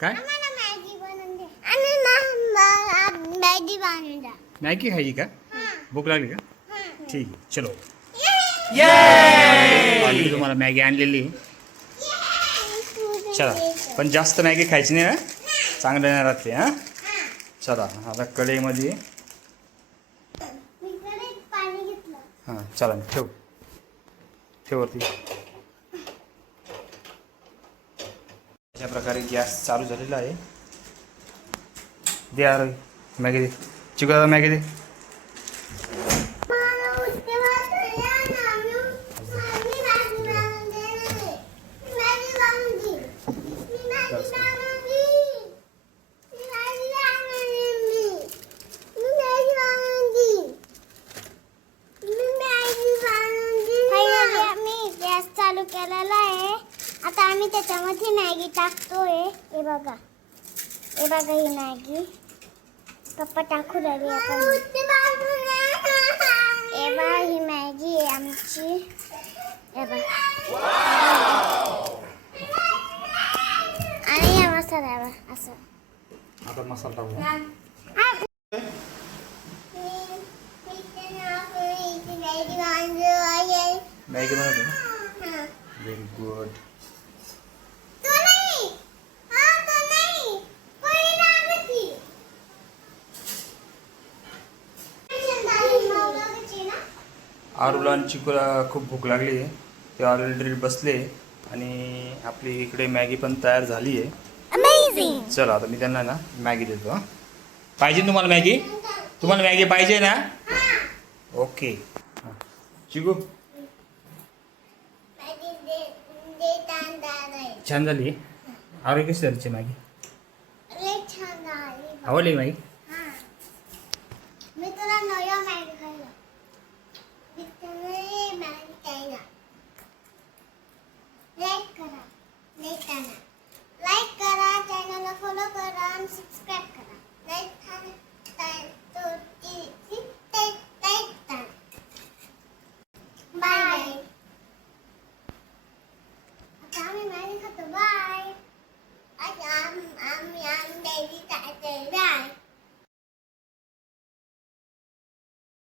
काय आम्हाला मॅगी बनवून दे. आणि मॅगी बनवून द्या. मॅगी खायची का? भूक लागली का? ठीक आहे, चलो. ऑलरेडी तुम्हाला मॅगी आणलेली. चला, पण जास्त मॅगी खायची नाही, चांगलं नाही राहते. हां, चला आता कढईमध्ये. पाणी घेतलं. हां, चला ठेव वरती. अशा प्रकारे गॅस चालू झालेला आहे. दे यार मॅगी दे, चिकू दादा मॅगी दे. चालू केलेला आहे. आता आम्ही त्याच्यामध्ये मॅगी टाकतोय. हे बघा ही मॅगी पप्पा टाकू राहिली. आपण हे बघा ही मॅगी आहे आमची. हे बघा आणि हा मसाला आहे बघा असं. आता मसाला टाकू. मॅगी बनवतो ना. Very good. आरूला आणि चिकूला खूप भूक लागली आहे. ते ऑलरेडी बसले आणि आपली इकडे मॅगी पण तयार झाली आहे. अमेझिंग. चला आता मी त्यांना ना मॅगी देतो. हां, पाहिजे तुम्हाला मॅगी? तुम्हाला मॅगी पाहिजे ना? ओके. हां, चिकू छान झाली. आरू कशी झाली मॅगी? आवडली मॅगी? मी तुला नव्या मॅगी खायला. मॅगी खायला. लाईक करा, चॅनलला फॉलो करा आणि सबस्क्राईब करा. बाय. आता आम्ही मॅगी खातो. बाय. आता आम्ही बाय.